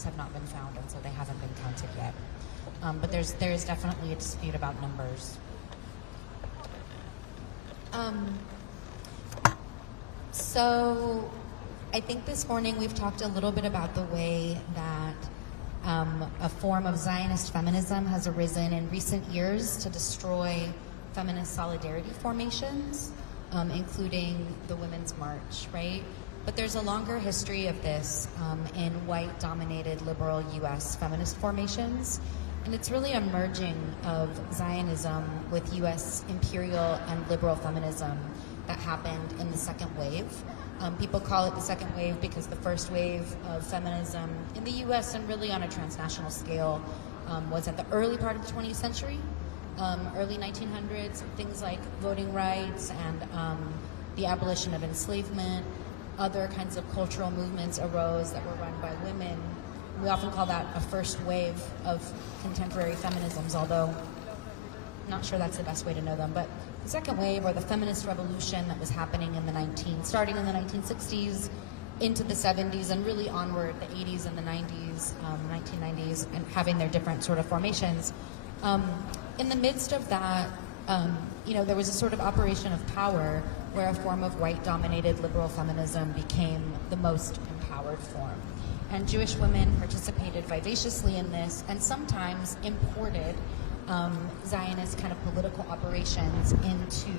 bodies have not been found, and so they haven't been counted yet. But there is definitely a dispute about numbers. So I think this morning we've talked a little bit about the way that a form of Zionist feminism has arisen in recent years to destroy feminist solidarity formations, including the Women's March, right? But there's a longer history of this in white-dominated liberal U.S. feminist formations, and it's really a merging of Zionism with U.S. imperial and liberal feminism that happened in the second wave. People call it the second wave because the first wave of feminism in the U.S. and really on a transnational scale was at the early part of the 20th century, early 1900s, things like voting rights and the abolition of enslavement. Other kinds of cultural movements arose that were run by women. We often call that a first wave of contemporary feminisms, although I'm not sure that's the best way to know them. But the second wave, or the feminist revolution that was happening in starting in the 1960s into the 70s and really onward, the 80s and the 90s, 1990s, and having their different sort of formations. In the midst of that, there was a sort of operation of power where a form of white-dominated liberal feminism became the most empowered form. And Jewish women participated vivaciously in this and sometimes imported Zionist kind of political operations into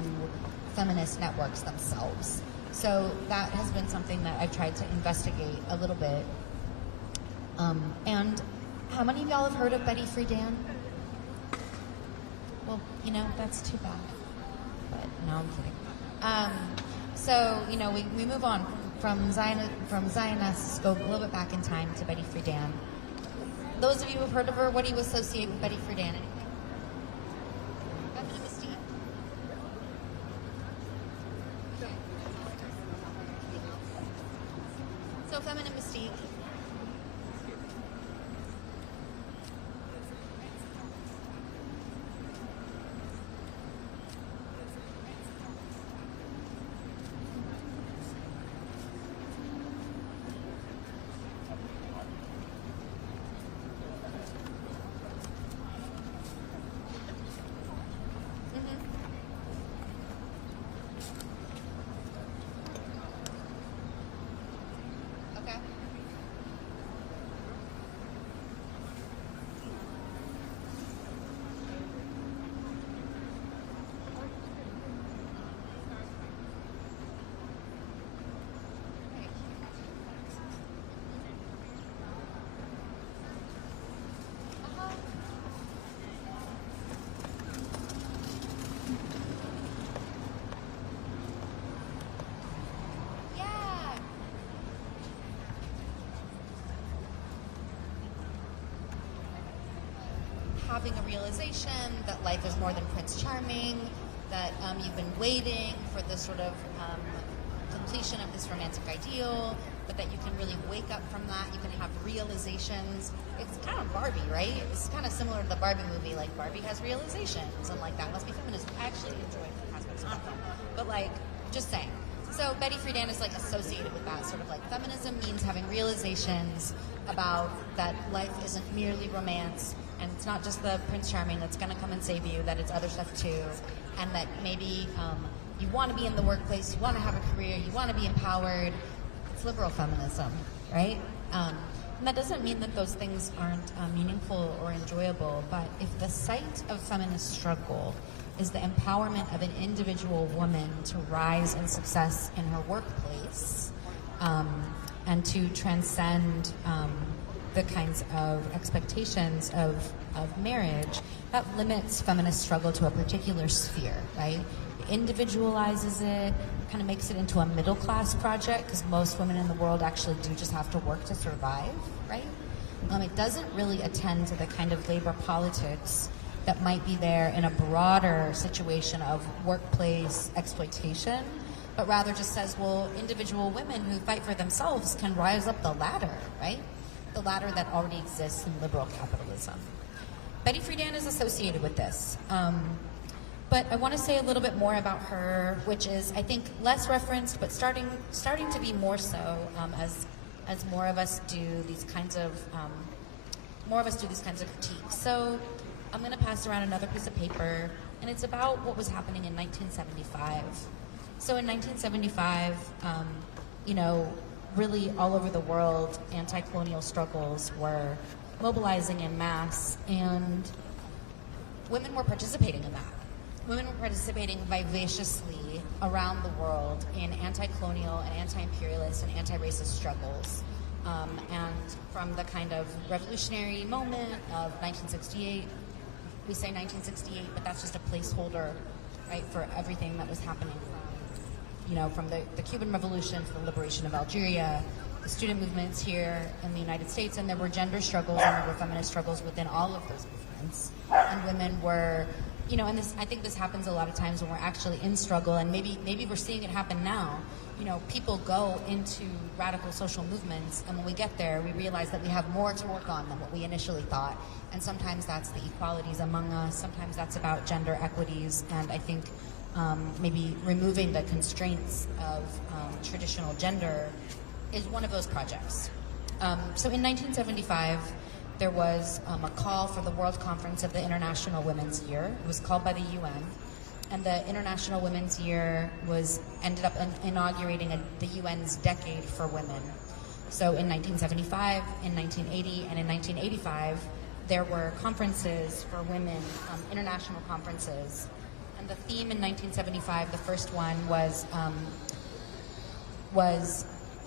feminist networks themselves. So that has been something that I've tried to investigate a little bit. And how many of y'all have heard of Betty Friedan? Well, that's too bad. But no, I'm kidding. We move on from Zionists, go a little bit back in time to Betty Friedan. Those of you who have heard of her, what do you associate with Betty Friedan? Feminine mystique? So feminine mystique. Having a realization that life is more than Prince Charming, that you've been waiting for this sort of completion of this romantic ideal, but that you can really wake up from that. You can have realizations. It's kind of Barbie, right? It's kind of similar to the Barbie movie. Like, Barbie has realizations, and like that must be feminism. I actually enjoy the aspects of that film, but like, just saying. So Betty Friedan is like associated with that sort of like feminism means having realizations about that life isn't merely romance. And it's not just the Prince Charming that's going to come and save you, that it's other stuff too. And that maybe you want to be in the workplace, you want to have a career, you want to be empowered. It's liberal feminism, right? And that doesn't mean that those things aren't meaningful or enjoyable, but if the site of feminist struggle is the empowerment of an individual woman to rise in success in her workplace and to transcend the kinds of expectations of marriage, that limits feminist struggle to a particular sphere, right? It individualizes it, kind of makes it into a middle-class project, because most women in the world actually do just have to work to survive, right? It doesn't really attend to the kind of labor politics that might be there in a broader situation of workplace exploitation, but rather just says, well, individual women who fight for themselves can rise up the ladder, right? The ladder that already exists in liberal capitalism. Betty Friedan is associated with this. But I want to say a little bit more about her, which is, I think, less referenced, but starting to be more so as as more of us do these kinds of critiques. So I'm going to pass around another piece of paper, and it's about what was happening in 1975. So in 1975, really all over the world, anti-colonial struggles were mobilizing en masse, and women were participating in that. Women were participating vivaciously around the world in anti-colonial and anti-imperialist and anti-racist struggles. And from the kind of revolutionary moment of 1968, we say 1968, but that's just a placeholder, right, for everything that was happening from the Cuban Revolution to the liberation of Algeria, the student movements here in the United States, and there were gender struggles and there were feminist struggles within all of those movements. And women were, and this, I think this happens a lot of times when we're actually in struggle, and maybe we're seeing it happen now. People go into radical social movements, and when we get there, we realize that we have more to work on than what we initially thought. And sometimes that's the equalities among us, sometimes that's about gender equities, and I think maybe removing the constraints of traditional gender is one of those projects. So in 1975, there was a call for the World Conference of the International Women's Year. It was called by the UN, and the International Women's Year ended up inaugurating the UN's Decade for Women. So in 1975, in 1980, and in 1985, there were conferences for women, international conferences. And the theme in 1975, the first one was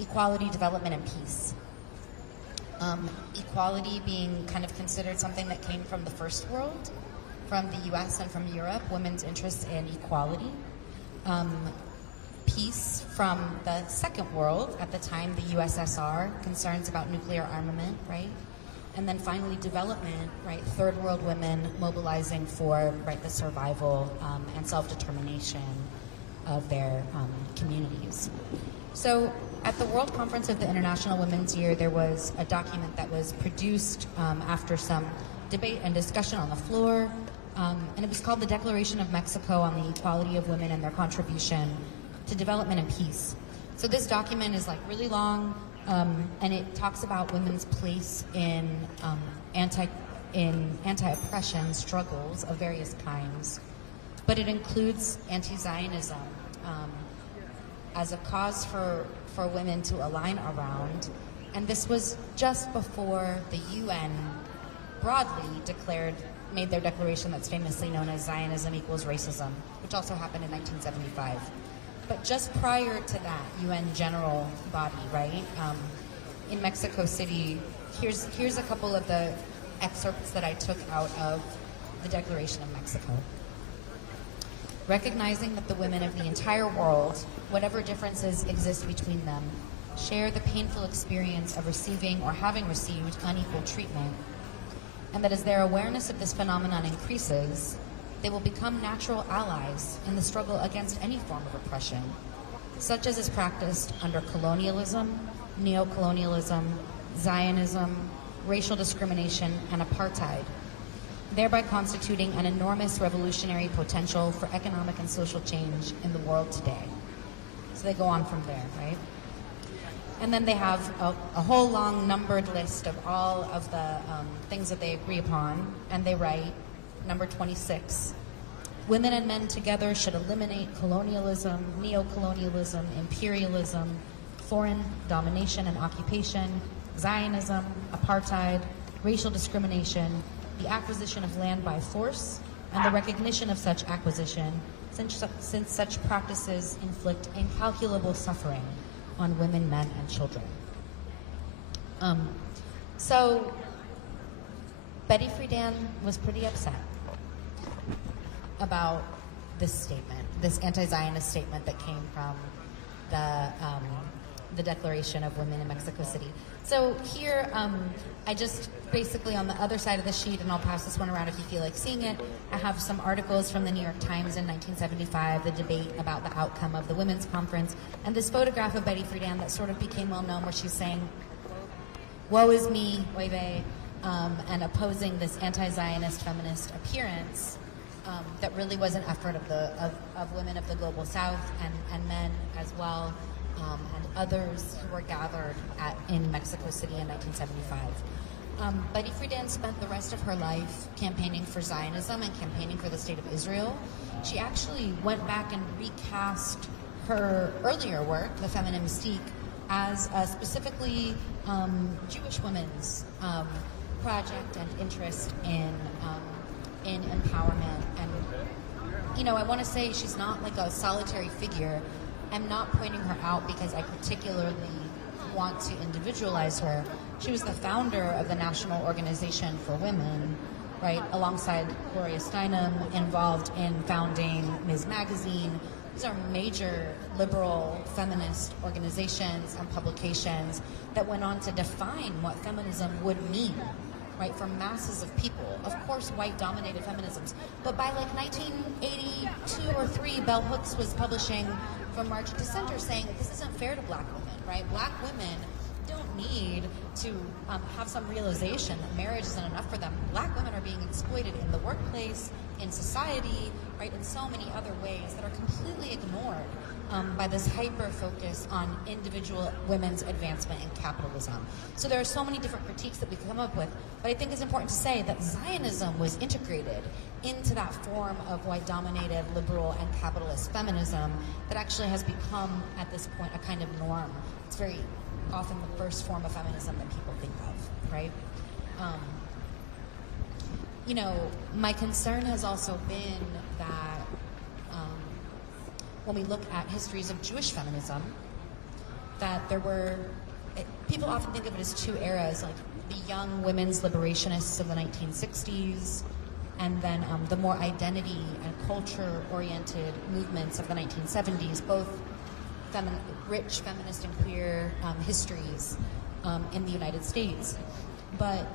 equality, development, and peace. Equality being kind of considered something that came from the first world, from the US and from Europe, women's interest in equality. Peace from the second world, at the time the USSR, concerns about nuclear armament, right? And then finally development, right? Third world women mobilizing for, right, the survival and self-determination of their communities. So at the World Conference of the International Women's Year, there was a document that was produced after some debate and discussion on the floor, and it was called the Declaration of Mexico on the Equality of Women and Their Contribution to Development and Peace. So this document is really long, and it talks about women's place in anti-oppression struggles of various kinds, but it includes anti-Zionism as a cause for women to align around. And this was just before the UN broadly made their declaration that's famously known as Zionism equals racism, which also happened in 1975. But just prior to that UN general body, right, in Mexico City, here's a couple of the excerpts that I took out of the Declaration of Mexico. Recognizing that the women of the entire world, whatever differences exist between them, share the painful experience of receiving or having received unequal treatment, and that as their awareness of this phenomenon increases, they will become natural allies in the struggle against any form of oppression, such as is practiced under colonialism, neocolonialism, Zionism, racial discrimination, and apartheid, thereby constituting an enormous revolutionary potential for economic and social change in the world today. So they go on from there, right? And then they have a whole long numbered list of all of the things that they agree upon, and they write, number 26, women and men together should eliminate colonialism, neocolonialism, imperialism, foreign domination and occupation, Zionism, apartheid, racial discrimination, the acquisition of land by force, and the recognition of such acquisition, since such practices inflict incalculable suffering on women, men, and children. So Betty Friedan was pretty upset about this statement, this anti-Zionist statement that came from the Declaration of Women in Mexico City. So here, I just basically on the other side of the sheet, and I'll pass this one around if you feel like seeing it, I have some articles from the New York Times in 1975, the debate about the outcome of the Women's Conference, and this photograph of Betty Friedan that sort of became well known where she's saying, woe is me, oy vey, and opposing this anti-Zionist feminist appearance that really was an effort of women of the Global South and men as well. and others who were gathered in Mexico City in 1975. Betty Friedan spent the rest of her life campaigning for Zionism and campaigning for the State of Israel. She actually went back and recast her earlier work, The Feminine Mystique, as a specifically Jewish women's project and interest in empowerment. And, you know, I want to say she's not like a solitary figure. I'm not pointing her out because I particularly want to individualize her. She was the founder of the National Organization for Women, right, alongside Gloria Steinem, involved in founding Ms. Magazine. These are major liberal feminist organizations and publications that went on to define what feminism would mean, right, for masses of people. Of course, white-dominated feminisms. But by like 1982 or 3, Bell Hooks was publishing From March to Center saying that this isn't fair to black women, right? Black women don't need to have some realization that marriage isn't enough for them. Black women are being exploited in the workplace, in society, right, in so many other ways that are completely ignored by this hyper-focus on individual women's advancement in capitalism. So there are so many different critiques that we can come up with, but I think it's important to say that Zionism was integrated into that form of white-dominated liberal and capitalist feminism that actually has become, at this point, a kind of norm. It's very often the first form of feminism that people think of, right? You know, my concern has also been that when we look at histories of Jewish feminism, that there were, people often think of it as two eras, like the young women's liberationists of the 1960s, and then the more identity and culture-oriented movements of the 1970s, both rich feminist and queer histories in the United States. But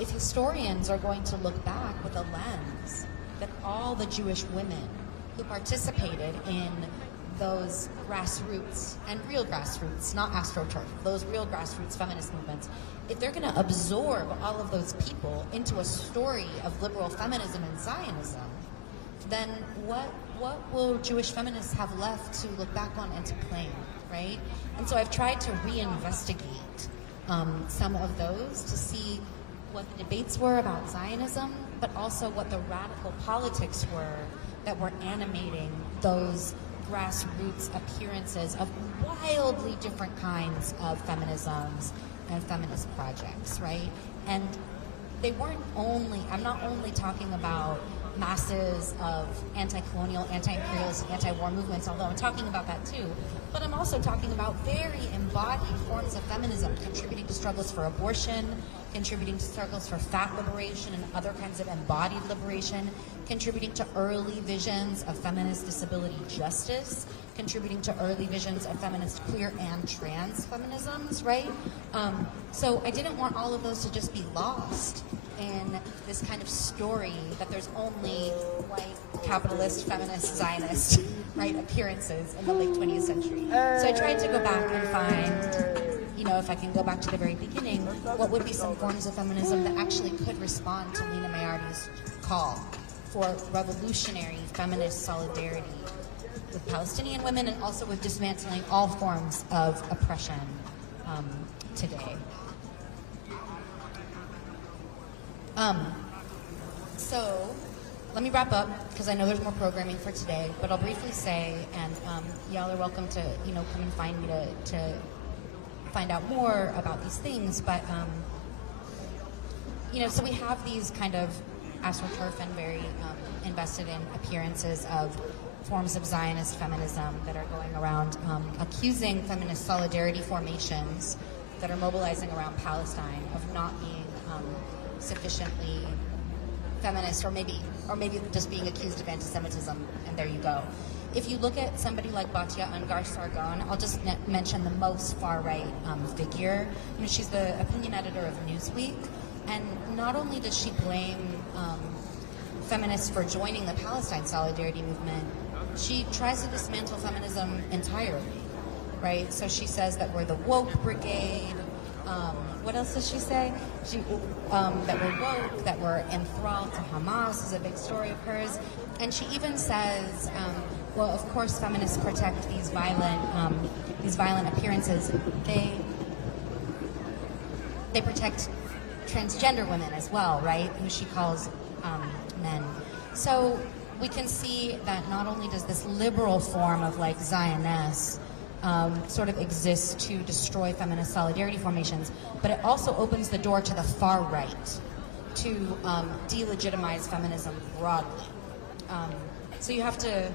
if historians are going to look back with a lens that all the Jewish women who participated in those grassroots, and real grassroots, not astroturf, those real grassroots feminist movements, if they're going to absorb all of those people into a story of liberal feminism and Zionism, then what will Jewish feminists have left to look back on and to claim, right? And so I've tried to reinvestigate some of those to see what the debates were about Zionism, but also what the radical politics were that were animating those grassroots appearances of wildly different kinds of feminisms and feminist projects, right? And they weren't only, I'm not only talking about masses of anti-colonial, anti-imperialist, anti-war movements, although I'm talking about that too, but I'm also talking about very embodied forms of feminism contributing to struggles for abortion, contributing to struggles for fat liberation and other kinds of embodied liberation, contributing to early visions of feminist disability justice, contributing to early visions of feminist queer and trans feminisms, right? So I didn't want all of those to just be lost in this kind of story that there's only white, capitalist, feminist, Zionist, right, appearances in the late 20th century. So I tried to go back and find, you know, if I can go back to the very beginning, what would be some forms of feminism that actually could respond to Lena Mayardi's call for revolutionary feminist solidarity with Palestinian women and also with dismantling all forms of oppression today. So let me wrap up because I know there's more programming for today, but I'll briefly say, and y'all are welcome to, you know, come and find me to find out more about these things. But you know, so we have these kind of astroturf and very invested in appearances of forms of Zionist feminism that are going around accusing feminist solidarity formations that are mobilizing around Palestine of not being sufficiently feminist, or maybe just being accused of anti-Semitism, and there you go. If you look at somebody like Batya Ungar-Sargon, I'll just mention the most far-right figure. You know, she's the opinion editor of Newsweek, and not only does she blame feminists for joining the Palestine solidarity movement, she tries to dismantle feminism entirely, right? So she says that we're the woke brigade. What else does she say? That we're woke, that we're enthralled to Hamas is a big story of hers. And she even says Well, of course, feminists protect these violent appearances. They protect transgender women as well, right? Who she calls men. So we can see that not only does this liberal form of like Zioness sort of exist to destroy feminist solidarity formations, but it also opens the door to the far right to delegitimize feminism broadly. So you have to,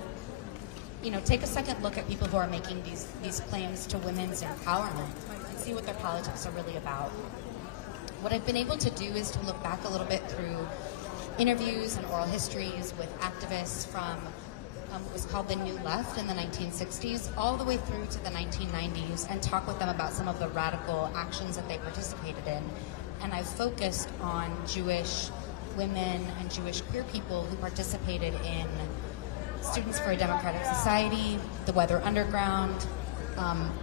take a second look at people who are making these claims to women's empowerment and see what their politics are really about. What I've been able to do is to look back a little bit through interviews and oral histories with activists from what was called the New Left in the 1960s, all the way through to the 1990s, and talk with them about some of the radical actions that they participated in. And I've focused on Jewish women and Jewish queer people who participated in Students for a Democratic Society, the Weather Underground,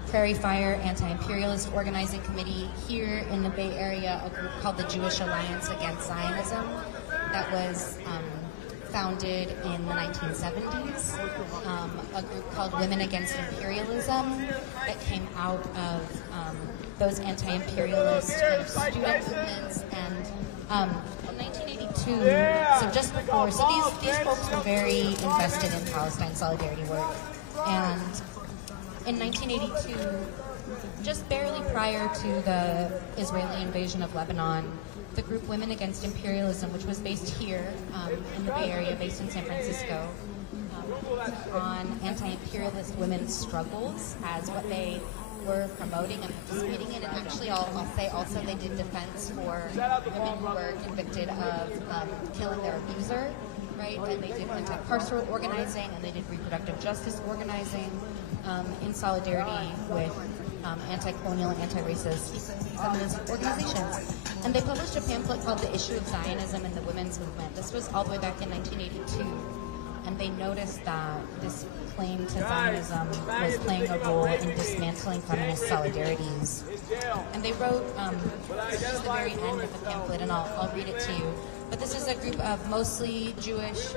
Prairie Fire, Anti-imperialist organizing committee here in the Bay Area, a group called the Jewish Alliance Against Zionism that was founded in the 1970s, a group called Women Against Imperialism that came out of those anti-imperialist kind of student movements, and in 1982, so just before, so these folks were very invested in Palestine solidarity work, and in 1982, just barely prior to the Israeli invasion of Lebanon, the group Women Against Imperialism, which was based here in the Bay Area, based in San Francisco, on anti-imperialist women's struggles as what they were promoting and participating in. And actually, I'll say also they did defense for women who were convicted of killing their abuser, right? And they did anti-carceral organizing, and they did reproductive justice organizing in solidarity with anti-colonial and anti-racist feminist organizations. And they published a pamphlet called The Issue of Zionism and the Women's Movement. This was all the way back in 1982. And they noticed that this claim to Zionism was playing a role in dismantling feminist solidarities. And they wrote, this is the very end of the pamphlet, and I'll read it to you. But this is a group of mostly Jewish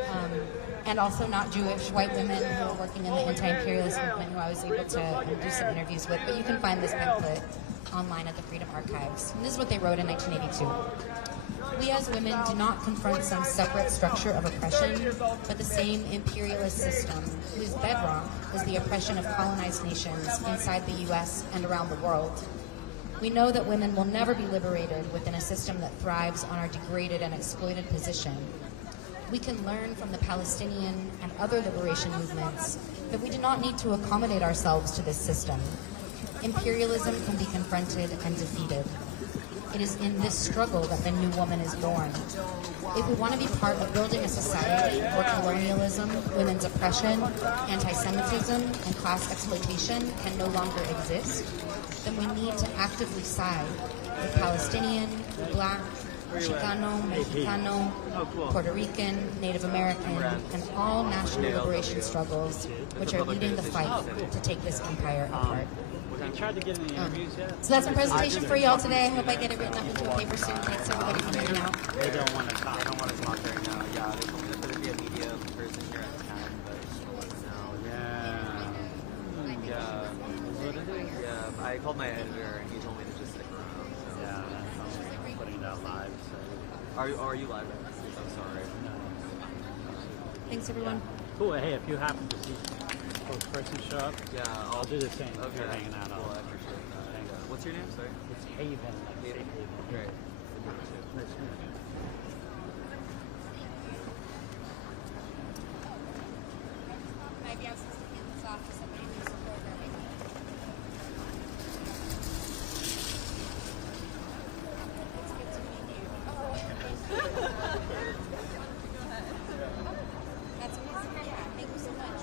and also not Jewish white women who are working in the anti-imperialist movement, who I was able to do some interviews with. But you can find this pamphlet online at the Freedom Archives. And this is what they wrote in 1982. We as women do not confront some separate structure of oppression, but the same imperialist system whose bedrock is the oppression of colonized nations inside the U.S. and around the world. We know that women will never be liberated within a system that thrives on our degraded and exploited position. We can learn from the Palestinian and other liberation movements that we do not need to accommodate ourselves to this system. Imperialism can be confronted and defeated. It is in this struggle that the new woman is born. If we want to be part of building a society where colonialism, women's oppression, anti-Semitism, and class exploitation can no longer exist, then we need to actively side with Palestinian, Black, Chicano, Mexicano, Puerto Rican, Native American, and all national liberation struggles which are leading the fight to take this empire apart. Tried to get any interviews yet? So that's my presentation for y'all today. I hope I get it written up into a paper soon. Thanks everybody for hanging out. They don't want to talk. I don't want to talk right now. Yeah, they told me that there'd be a media person here at 10, but no. Yeah. What it is? Yeah, I called my editor and he told me to just stick around. So. Yeah, I'm putting it out live. So. Are you live? I'm sorry. Thanks everyone. Cool. Hey, if you happen to see spokesperson show up, Yeah, I'll do the same. Okay. If you're hanging out. Cool, I appreciate that. Thanks. Yeah. What's your name? Sorry. It's Haven. Like Haven. Safe Haven. Great. Nice to meet you. Maybe I was supposed to hand this off to somebody who's programming. It's good to meet you. That's amazing. Yeah, thank you so much.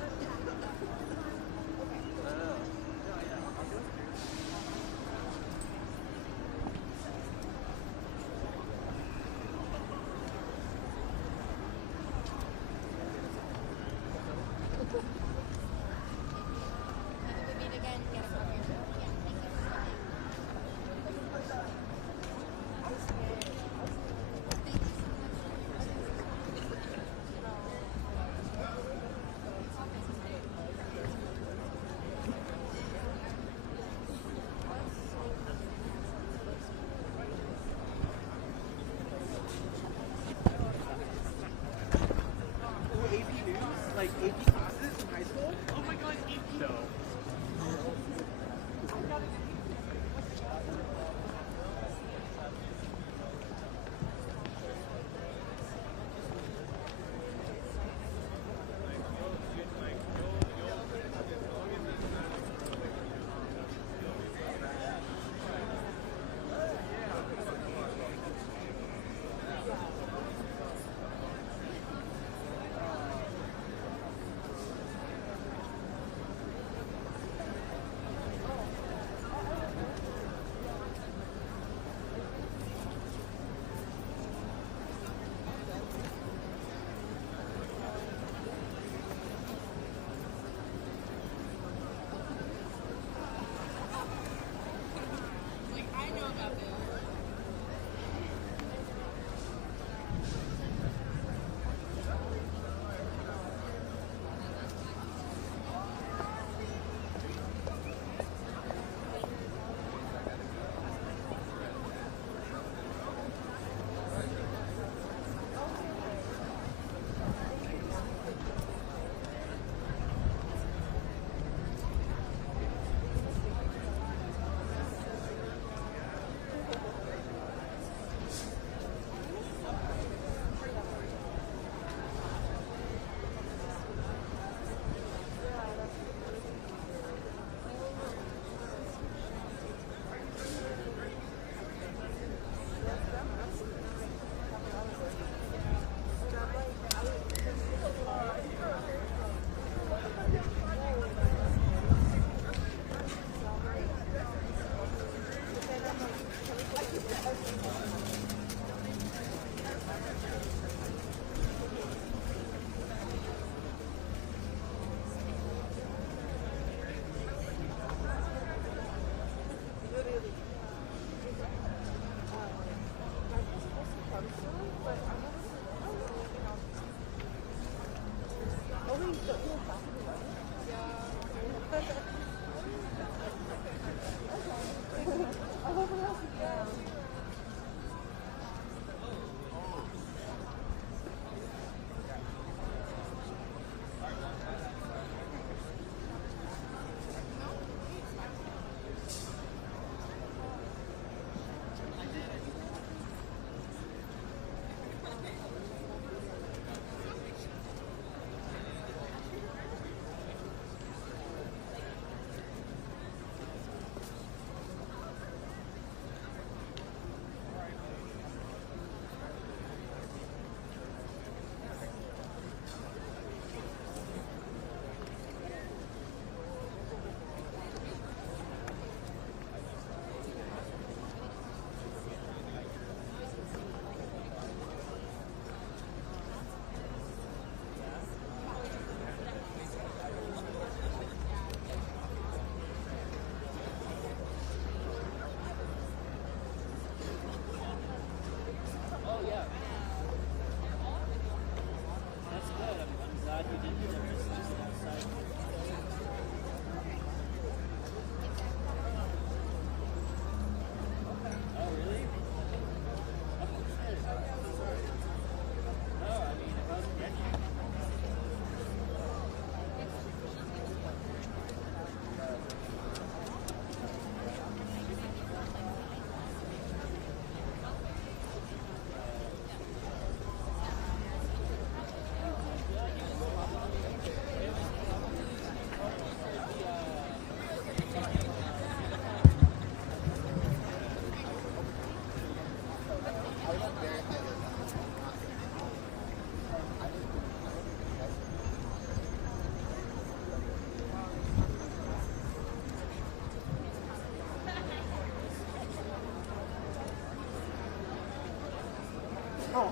What's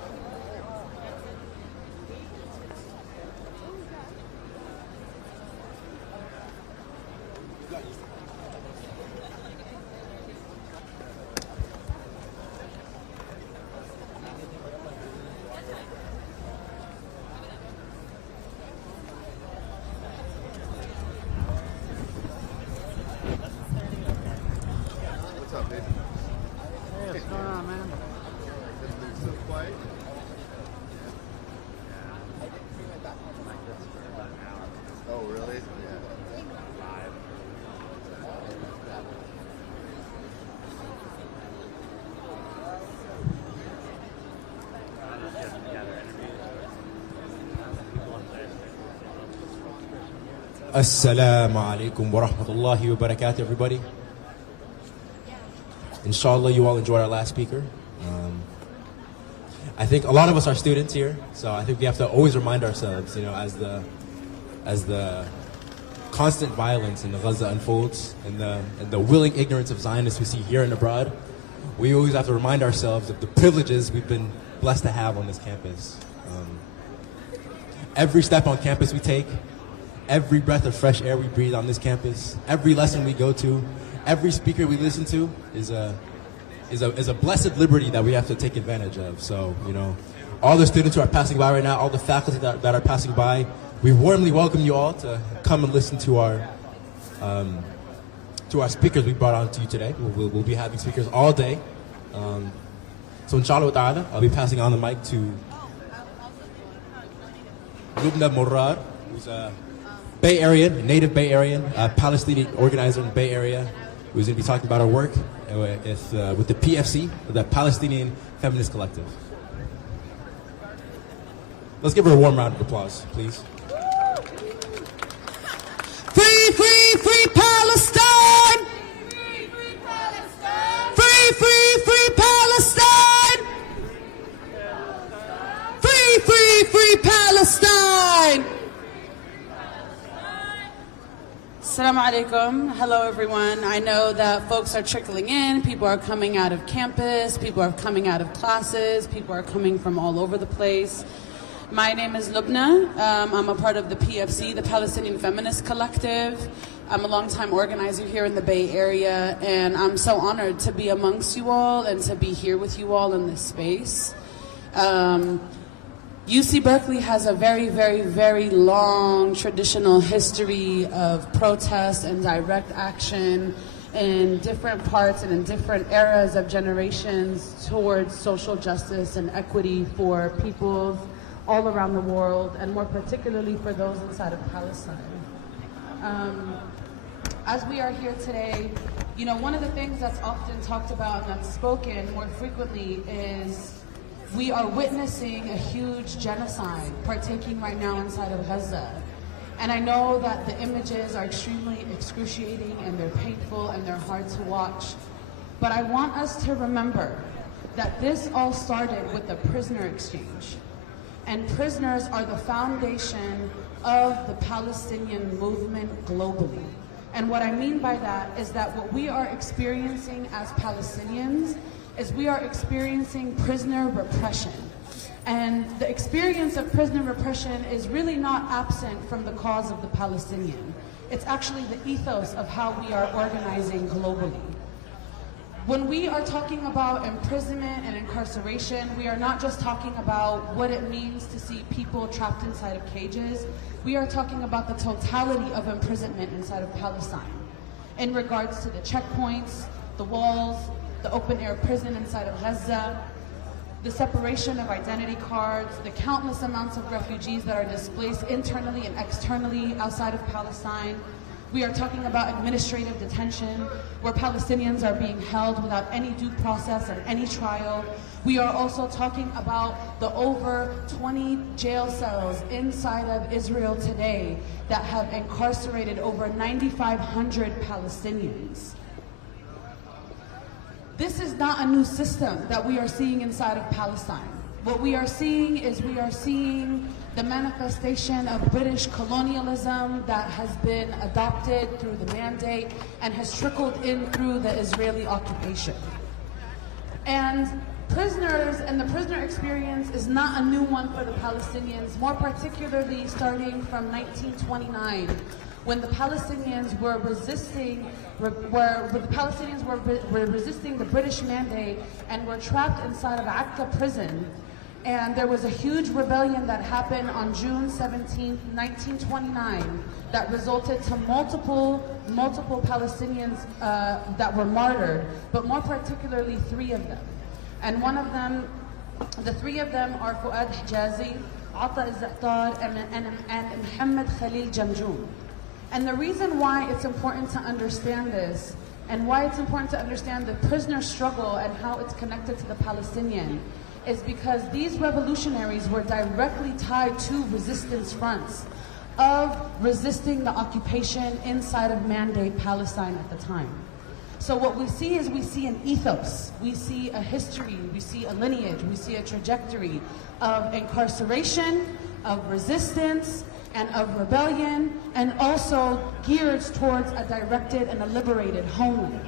up, baby? Hey, what's going on, man? Everything's so quiet. Oh, really? Yeah. Assalamu alaikum wa rahmatullahi wa barakatuh, everybody. Inshallah, you all enjoyed our last speaker. I think a lot of us are students here, so I think we have to always remind ourselves, you know, as the constant violence in Gaza unfolds and the willing ignorance of Zionists we see here and abroad, we always have to remind ourselves of the privileges we've been blessed to have on this campus. Every step on campus we take, every breath of fresh air we breathe on this campus, every lesson we go to, every speaker we listen to is a blessed liberty that we have to take advantage of. So, you know, all the students who are passing by right now, all the faculty that are passing by, we warmly welcome you all to come and listen to our speakers we brought on to you today. We'll be having speakers all day. So inshallah ta'ala, I'll be passing on the mic to Lubna Murad, who's a Bay Area, native Bay Area, Palestinian organizer in the Bay Area, who's going to be talking about our work with the PFC, the Palestinian Feminist Collective. Let's give her a warm round of applause, please. Free, free, free Palestine! Free, free Palestine! Free, free, free Palestine! Free, free, free Palestine! Assalamu alaikum. Hello, everyone. I know that folks are trickling in. People are coming out of campus. People are coming out of classes. People are coming from all over the place. My name is Lubna. I'm a part of the PFC, the Palestinian Feminist Collective. I'm a longtime organizer here in the Bay Area, and I'm so honored to be amongst you all and to be here with you all in this space. UC Berkeley has a very, very, very long traditional history of protest and direct action in different parts and in different eras of generations towards social justice and equity for peoples all around the world, and more particularly for those inside of Palestine. As we are here today, you know, one of the things that's often talked about and that's spoken more frequently is we are witnessing a huge genocide partaking right now inside of Gaza. And I know that the images are extremely excruciating and they're painful and they're hard to watch. But I want us to remember that this all started with the prisoner exchange. And prisoners are the foundation of the Palestinian movement globally. And what I mean by that is that what we are experiencing as Palestinians is we are experiencing prisoner repression. And the experience of prisoner repression is really not absent from the cause of the Palestinian. It's actually the ethos of how we are organizing globally. When we are talking about imprisonment and incarceration, we are not just talking about what it means to see people trapped inside of cages. We are talking about the totality of imprisonment inside of Palestine in regards to the checkpoints, the walls, the open-air prison inside of Gaza, the separation of identity cards, the countless amounts of refugees that are displaced internally and externally outside of Palestine. We are talking about administrative detention, where Palestinians are being held without any due process and any trial. We are also talking about the over 20 jail cells inside of Israel today that have incarcerated over 9,500 Palestinians. This is not a new system that we are seeing inside of Palestine. What we are seeing is the manifestation of British colonialism that has been adopted through the mandate and has trickled in through the Israeli occupation. And Prisoners and the prisoner experience is not a new one for the Palestinians, more particularly starting from 1929, when the Palestinians were resisting the British mandate and were trapped inside of Akka prison. And there was a huge rebellion that happened on June 17, 1929, that resulted to multiple Palestinians that were martyred, but more particularly 3 of them. And one of them, the 3 of them are Fuad Hijazi, Ata al-Zahtar, and Muhammad Khalil Jamjoon. And the reason why it's important to understand this, and why it's important to understand the prisoner struggle and how it's connected to the Palestinian, is because these revolutionaries were directly tied to resistance fronts of resisting the occupation inside of Mandate Palestine at the time. So what we see is we see an ethos, we see a history, we see a lineage, we see a trajectory of incarceration, of resistance, and of rebellion, and also geared towards a directed and a liberated homeland.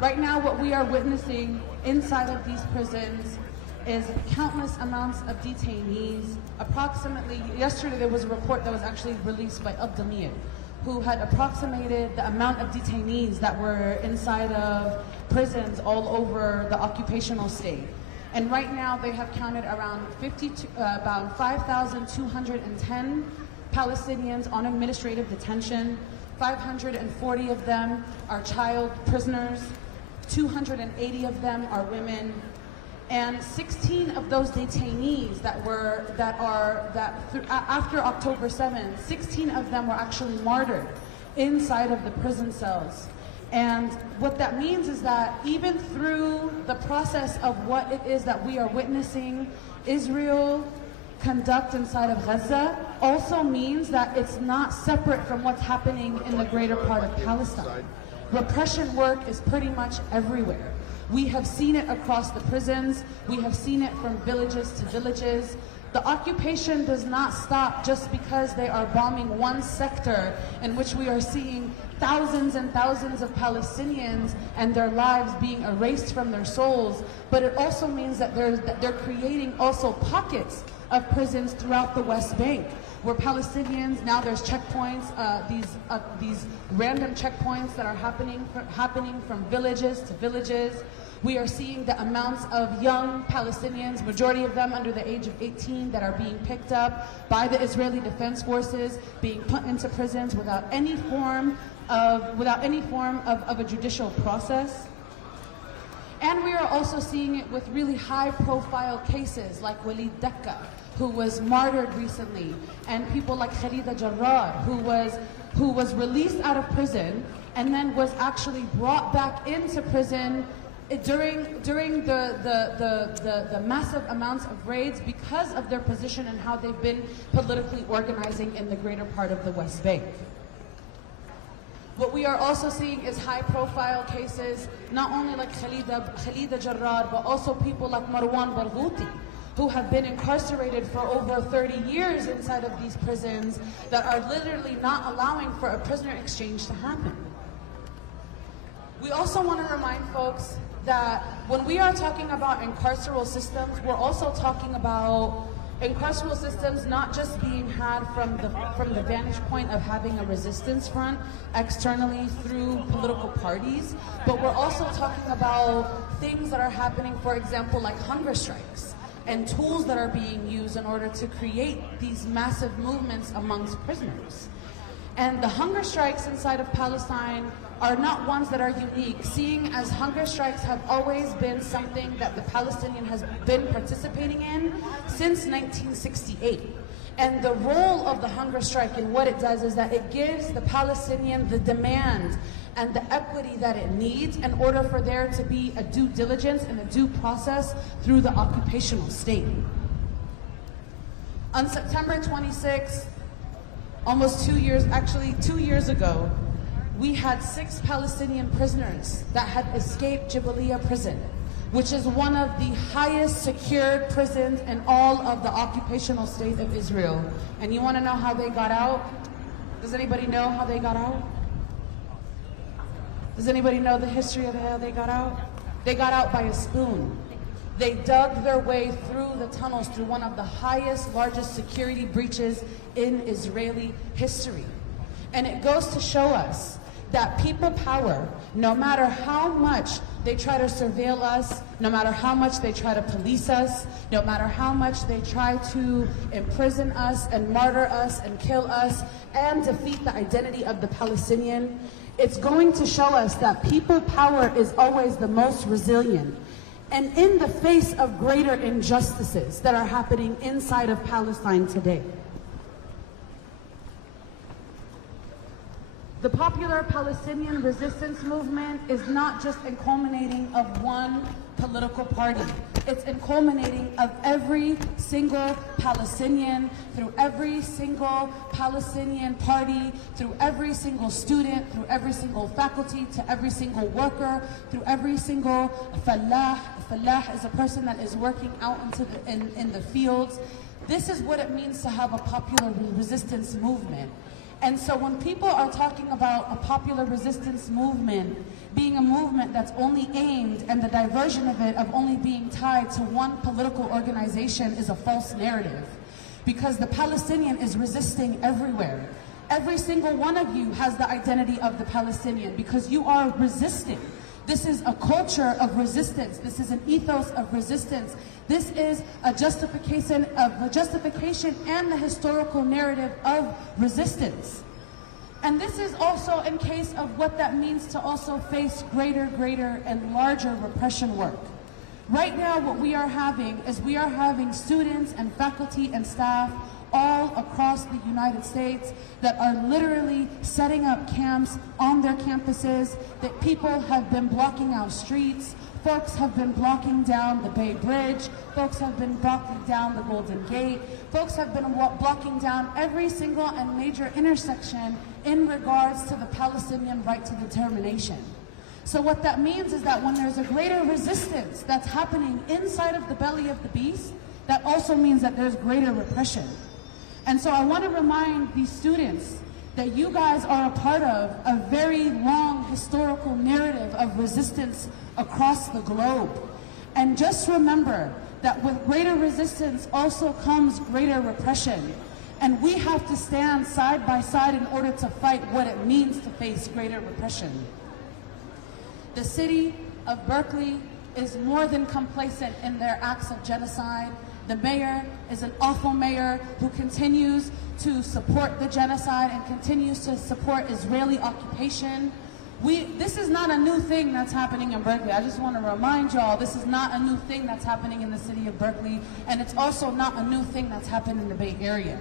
Right now, what we are witnessing inside of these prisons is countless amounts of detainees. Approximately, yesterday there was a report that was actually released by Abdamir, who had approximated the amount of detainees that were inside of prisons all over the occupational state. And right now they have counted around about 5,210 Palestinians on administrative detention. 540 of them are child prisoners. 280 of them are women. And 16 of those detainees after October 7th, 16 of them were actually martyred inside of the prison cells. And what that means is that even through the process of what it is that we are witnessing Israel conduct inside of Gaza also means that it's not separate from what's happening in the greater part of Palestine. Repression work is pretty much everywhere. We have seen it across the prisons. We have seen it from villages to villages. The occupation does not stop just because they are bombing one sector in which we are seeing thousands and thousands of Palestinians and their lives being erased from their souls, but it also means that they're creating also pockets of prisons throughout the West Bank, where Palestinians, now there's checkpoints, these random checkpoints that are happening from villages to villages. We are seeing the amounts of young Palestinians, majority of them under the age of 18, that are being picked up by the Israeli Defense Forces, being put into prisons without any form of a judicial process. And we are also seeing it with really high-profile cases like Walid Dakka, who was martyred recently, and people like Khalida Jarrah, who was released out of prison and then was actually brought back into prison during the massive amounts of raids because of their position and how they've been politically organizing in the greater part of the West Bank. What we are also seeing is high-profile cases, not only like Khalida Jarrah, but also people like Marwan Barghouti, who have been incarcerated for over 30 years inside of these prisons that are literally not allowing for a prisoner exchange to happen. We also want to remind folks that when we are talking about incarceral systems, we're also talking about incarceral systems not just being had from the vantage point of having a resistance front externally through political parties, but we're also talking about things that are happening, for example, like hunger strikes, and tools that are being used in order to create these massive movements amongst prisoners. And the hunger strikes inside of Palestine are not ones that are unique, seeing as hunger strikes have always been something that the Palestinian has been participating in since 1968. And the role of the hunger strike and what it does is that it gives the Palestinian the demand and the equity that it needs in order for there to be a due diligence and a due process through the occupational state. On September 26th, almost 2 years ago, we had 6 Palestinian prisoners that had escaped Jabalia prison, which is one of the highest secured prisons in all of the occupational state of Israel. And you want to know how they got out? Does anybody know how they got out? Does anybody know the history of how they got out? They got out by a spoon. They dug their way through the tunnels through one of the highest, largest security breaches in Israeli history. And it goes to show us that people power, no matter how much they try to surveil us, no matter how much they try to police us, no matter how much they try to imprison us and martyr us and kill us and defeat the identity of the Palestinian, it's going to show us that people power is always the most resilient. And in the face of greater injustices that are happening inside of Palestine today, the popular Palestinian resistance movement is not just a culminating of one political party. It's a culminating of every single Palestinian, through every single Palestinian party, through every single student, through every single faculty, to every single worker, through every single fallah. Fallah is a person that is working out in the fields. This is what it means to have a popular resistance movement. And so when people are talking about a popular resistance movement being a movement that's only aimed, and the diversion of it of only being tied to one political organization, is a false narrative. Because the Palestinian is resisting everywhere. Every single one of you has the identity of the Palestinian because you are resisting. This is a culture of resistance. This is an ethos of resistance. This is a justification and the historical narrative of resistance. And this is also in case of what that means to also face greater and larger repression work. Right now, what we are having is we are having students and faculty and staff all across the United States that are literally setting up camps on their campuses, that people have been blocking out streets, folks have been blocking down the Bay Bridge, folks have been blocking down the Golden Gate, folks have been blocking down every single and major intersection in regards to the Palestinian right to determination. So what that means is that when there's a greater resistance that's happening inside of the belly of the beast, that also means that there's greater repression. And so I want to remind these students that you guys are a part of a very long historical narrative of resistance across the globe. And just remember that with greater resistance also comes greater repression. And we have to stand side by side in order to fight what it means to face greater repression. The city of Berkeley is more than complacent in their acts of genocide. The mayor is an awful mayor who continues to support the genocide and continues to support Israeli occupation. This is not a new thing that's happening in Berkeley. I just want to remind y'all, this is not a new thing that's happening in the city of Berkeley, and it's also not a new thing that's happened in the Bay Area.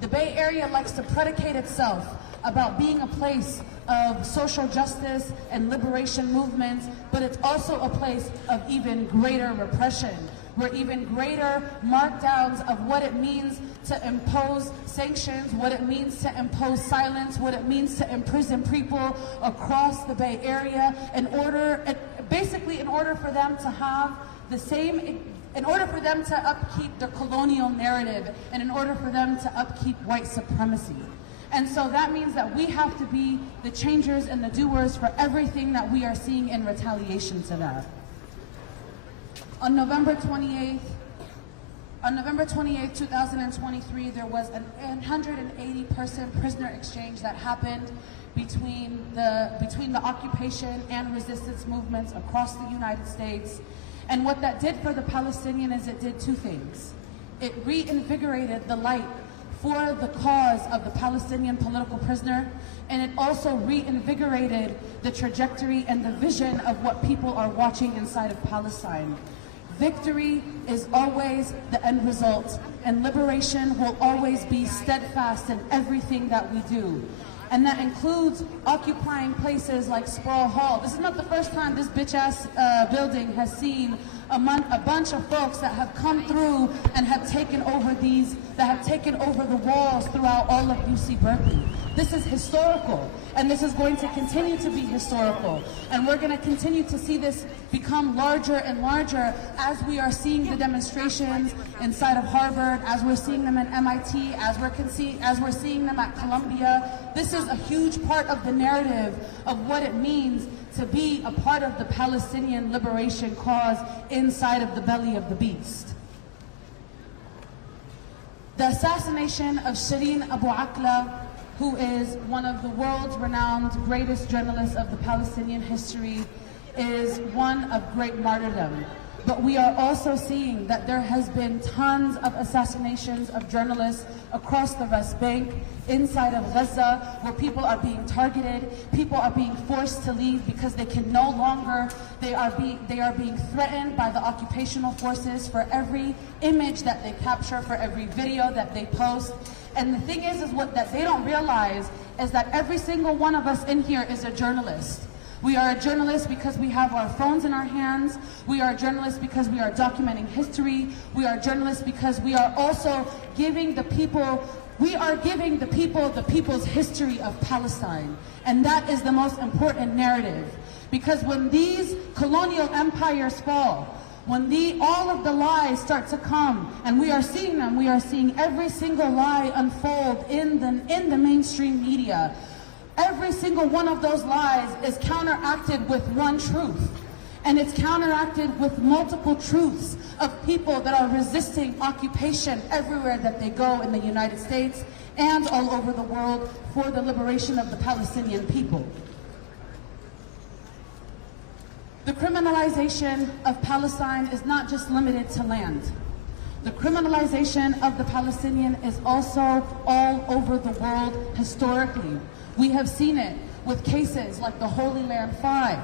The Bay Area likes to predicate itself about being a place of social justice and liberation movements, but it's also a place of even greater repression, where even greater markdowns of what it means to impose sanctions, what it means to impose silence, what it means to imprison people across the Bay Area in order for them to have the same, in order for them to upkeep the colonial narrative, and in order for them to upkeep white supremacy. And so that means that we have to be the changers and the doers for everything that we are seeing in retaliation to that. On November 28th, 2023, there was an 180-person prisoner exchange that happened between the occupation and resistance movements across the United States. And what that did for the Palestinian is it did two things. It reinvigorated the light for the cause of the Palestinian political prisoner, and it also reinvigorated the trajectory and the vision of what people are watching inside of Palestine. Victory is always the end result, and liberation will always be steadfast in everything that we do. And that includes occupying places like Sproul Hall. This is not the first time this bitch-ass building has seen a bunch of folks that have come through and have taken over the walls throughout all of UC Berkeley. This is historical, and this is going to continue to be historical. And we're going to continue to see this become larger and larger as we are seeing the demonstrations inside of Harvard, as we're seeing them at MIT, as we're seeing them at Columbia. This is a huge part of the narrative of what it means to be a part of the Palestinian liberation cause inside of the belly of the beast. The assassination of Shireen Abu Akleh, who is one of the world's renowned greatest journalists of the Palestinian history, is one of great martyrdom. But we are also seeing that there has been tons of assassinations of journalists across the West Bank, inside of Gaza, where people are being targeted, people are being forced to leave because they can no longer, they are being threatened by the occupational forces for every image that they capture, for every video that they post. And the thing is what that they don't realize is that every single one of us in here is a journalist. We are a journalist because we have our phones in our hands. We are journalists because we are documenting history. We are journalists because we are also giving the people, the people's history of Palestine. And that is the most important narrative. Because when these colonial empires fall, when all of the lies start to come, and we are seeing them, we are seeing every single lie unfold in the mainstream media. Every single one of those lies is counteracted with one truth. And it's counteracted with multiple truths of people that are resisting occupation everywhere that they go in the United States and all over the world for the liberation of the Palestinian people. The criminalization of Palestine is not just limited to land. The criminalization of the Palestinian is also all over the world historically. We have seen it with cases like the Holy Land 5,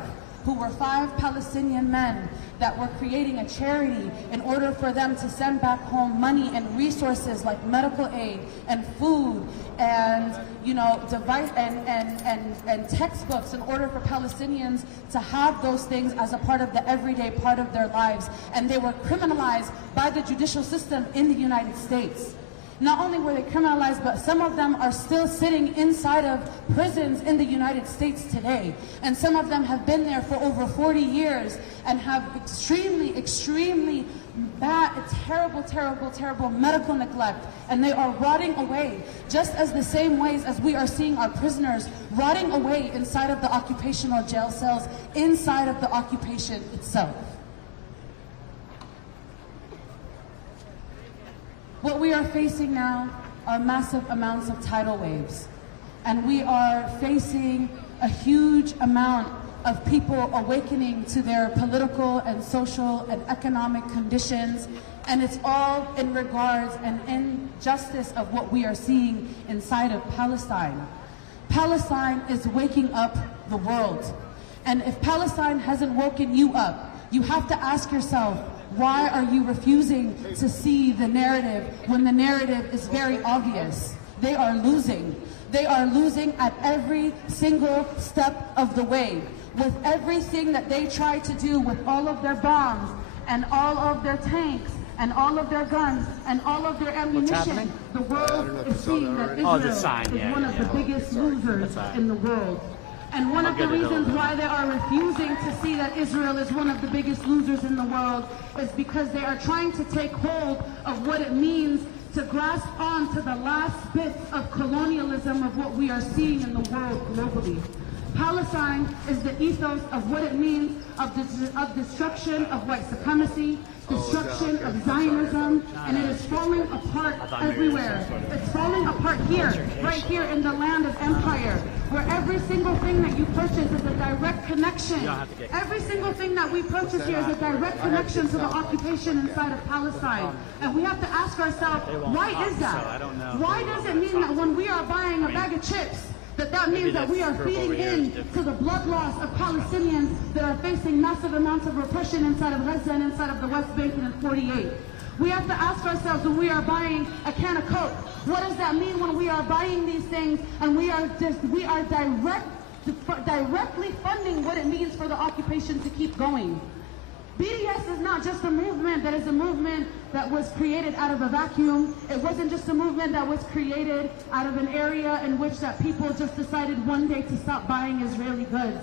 who were 5 Palestinian men that were creating a charity in order for them to send back home money and resources like medical aid and food and device and textbooks in order for Palestinians to have those things as a part of the everyday part of their lives. And they were criminalized by the judicial system in the United States. Not only were they criminalized, but some of them are still sitting inside of prisons in the United States today. And some of them have been there for over 40 years and have extremely bad, terrible medical neglect. And they are rotting away, just as the same ways as we are seeing our prisoners rotting away inside of the occupational jail cells, inside of the occupation itself. What we are facing now are massive amounts of tidal waves. And we are facing a huge amount of people awakening to their political and social and economic conditions. And it's all in regards and injustice of what we are seeing inside of Palestine. Palestine is waking up the world. And if Palestine hasn't woken you up, you have to ask yourself, why are you refusing to see the narrative when the narrative is very obvious? They are losing. They are losing at every single step of the way. With everything that they try to do with all of their bombs and all of their tanks and all of their guns and all of their ammunition, the world is seeing that Israel is one of the biggest losers in the world. And one of the reasons why they are refusing to see that Israel is one of the biggest losers in the world is because they are trying to take hold of what it means to grasp on to the last bits of colonialism of what we are seeing in the world globally. Palestine is the ethos of what it means of destruction of white supremacy, destruction of Zionism, and it is falling apart everywhere. It's falling apart here, right here in the land of empire, where every single thing that you purchase is a direct connection. Every single thing that we purchase here is a direct connection to the occupation inside of Palestine. And we have to ask ourselves, why is that? Why does it mean that when we are buying a bag of chips, that means that we are feeding in to the blood loss of Palestinians that are facing massive amounts of repression inside of Gaza and inside of the West Bank and in 48. We have to ask ourselves when we are buying a can of Coke, what does that mean when we are buying these things and we are directly funding what it means for the occupation to keep going? BDS is not just a movement that is a movement that was created out of a vacuum. It wasn't just a movement that was created out of an area in which that people just decided one day to stop buying Israeli goods.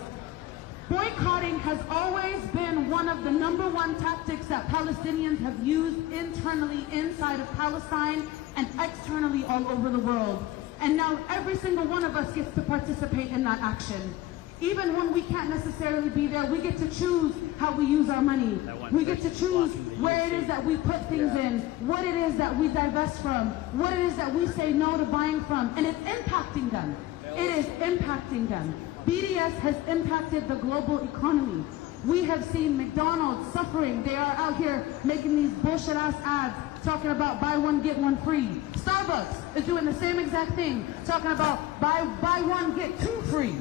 Boycotting has always been one of the #1 tactics that Palestinians have used internally inside of Palestine and externally all over the world. And now every single one of us gets to participate in that action. Even when we can't necessarily be there, we get to choose how we use our money. We get to choose where it is that we put things in, what it is that we divest from, what it is that we say no to buying from, and it's impacting them. It is impacting them. BDS has impacted the global economy. We have seen McDonald's suffering. They are out here making these bullshit ass ads talking about buy one, get one free. Starbucks is doing the same exact thing, talking about buy one, get two free.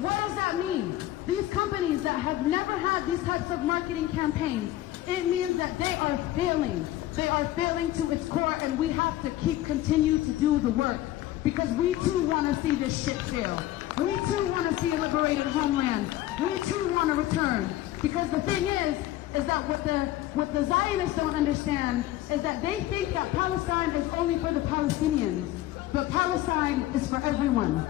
What does that mean? These companies that have never had these types of marketing campaigns, it means that they are failing. They are failing to its core, and we have to continue to do the work, because we too want to see this shit fail. We too want to see a liberated homeland. We too want to return. Because the thing is that what the Zionists don't understand is that they think that Palestine is only for the Palestinians. But Palestine is for everyone.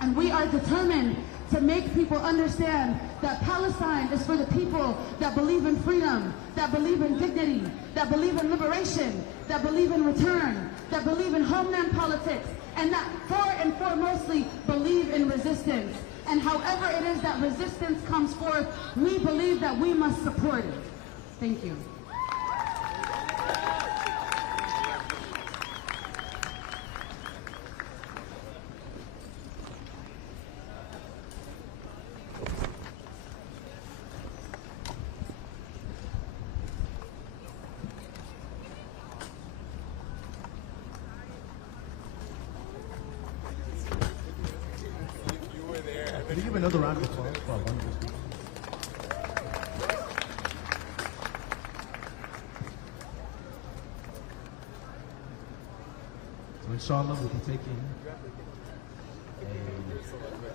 And we are determined to make people understand that Palestine is for the people that believe in freedom, that believe in dignity, that believe in liberation, that believe in return, that believe in homeland politics, and that foremostly believe in resistance. And however it is that resistance comes forth, we believe that we must support it. Thank you. Can you give another round of applause for our wonderful speaker? So inshallah, we'll be taking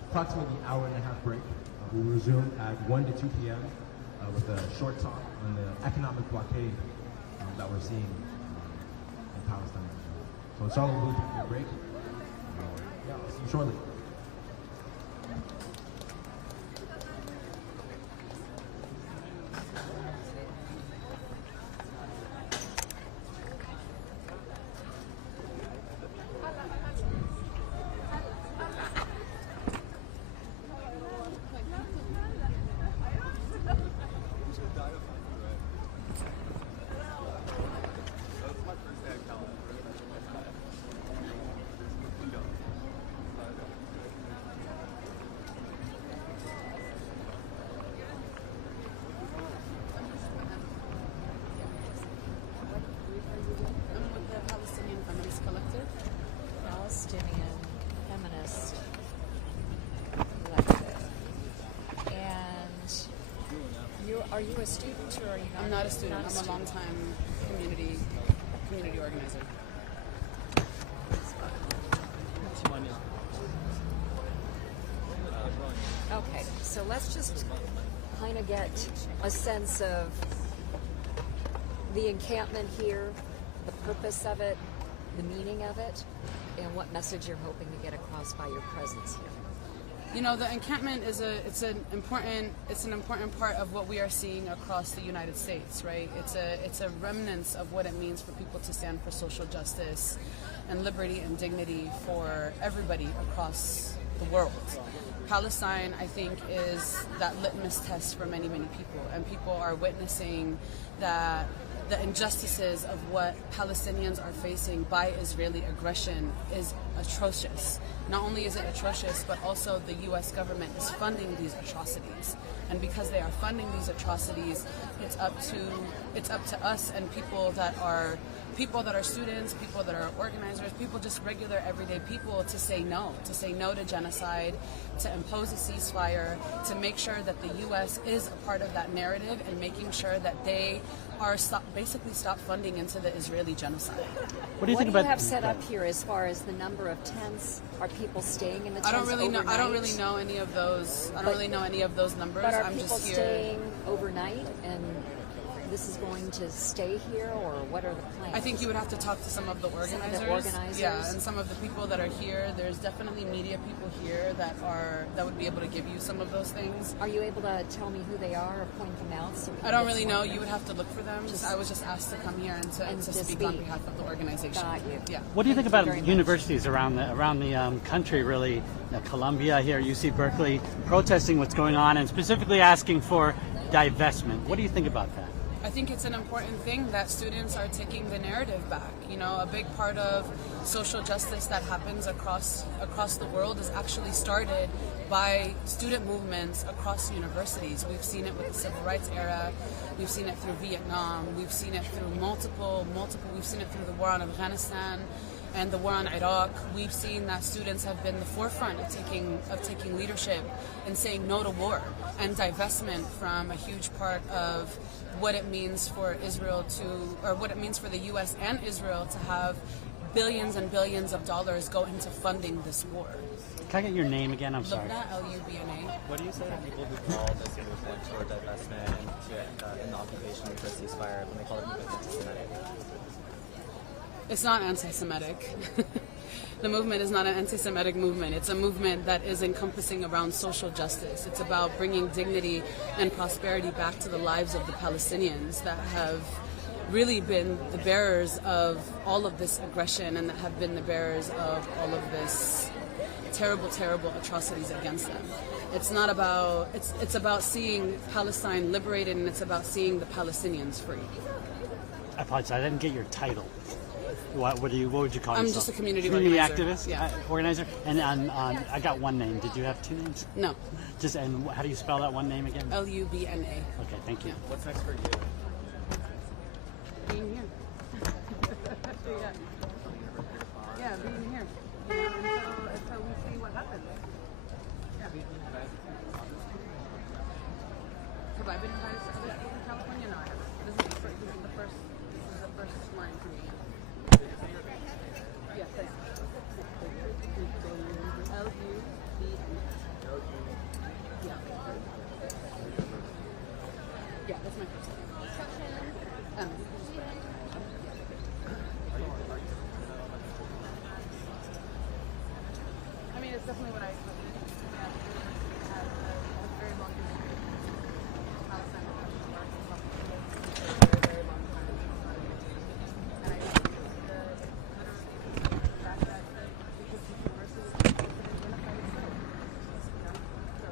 approximately an hour and a half break. We'll resume at 1 to 2 p.m. With a short talk on the economic blockade that we're seeing in Palestine. So inshallah, we'll be taking a break. Yeah, I'll see you shortly. Palestinian feminist collective. And are you a student or are you not? I'm not a student. I'm a long-time community organizer. Okay, so let's just kind of get a sense of the encampment here, the purpose of it, the meaning of it, and what message you're hoping to get across by your presence here. You know, the encampment is an important part of what we are seeing across the United States, right? It's a remnants of what it means for people to stand for social justice and liberty and dignity for everybody across the world. Palestine, I think, is that litmus test for many, many people, and people are witnessing that the injustices of what Palestinians are facing by Israeli aggression is atrocious. Not only is it atrocious, but also the U.S. government is funding these atrocities. And because they are funding these atrocities, it's up to us and people that are students, people that are organizers, people just regular everyday people to say no to genocide, to impose a ceasefire, to make sure that the U.S. is a part of that narrative and making sure that they are basically stop funding into the Israeli genocide. What do you think about? What do you have set up here as far as the number of tents? Are people staying in the tents I don't really overnight? know any of those. I don't really know any of those numbers. But are I'm people just here. staying overnight and this is going to stay here, or what are the plans? I think you would have to talk to some of the organizers. Yeah, and some of the people that are here. There's definitely media people here that would be able to give you some of those things. Are you able to tell me who they are or point them out? So I don't really know. You would have to look for them. I was just asked to come here and to speak on behalf of the organization. Got you. Yeah. What do you think about universities around the country, really? Columbia here, UC Berkeley, protesting what's going on and specifically asking for divestment. What do you think about that? I think it's an important thing that students are taking the narrative back. You know, a big part of social justice that happens across the world is actually started by student movements across universities. We've seen it with the civil rights era. We've seen it through Vietnam. We've seen it through multiple. We've seen it through the war on Afghanistan and the war on Iraq. We've seen that students have been the forefront of taking leadership and saying no to war and divestment from a huge part of what it means for Israel what it means for the U.S. and Israel to have billions and billions of dollars go into funding this war. Can I get your name again? I'm sorry. Lubna, L-U-B-N-A. What do you say to people who call this movement toward divestment and the occupation of the ceasefire when they call it anti-Semitic? It's not anti-Semitic. The movement is not an anti-Semitic movement. It's a movement that is encompassing around social justice. It's about bringing dignity and prosperity back to the lives of the Palestinians that have really been the bearers of all of this aggression and that have been the bearers of all of this terrible, terrible atrocities against them. It's not about, it's about seeing Palestine liberated, and it's about seeing the Palestinians free. I apologize. I didn't get your title. What would you call yourself? I'm just a community activist, organizer. Organizer. And I got one name. Did you have two names? No. And how do you spell that one name again? L-U-B-N-A. Okay, thank you. What's next for you? Being here. Yeah, being here. You know, until we see what happens. Yeah. Have I been invited to other schools in California? No, I haven't. This is the first line for me. Yeah, thanks. L-U-B-N-A. Yeah. Yeah, that's my first name. I mean, it's definitely what I believe. Yeah, has a very long history. Palestine has been for a very, very long time. And I think the fact that because university is identified itself, you know, so.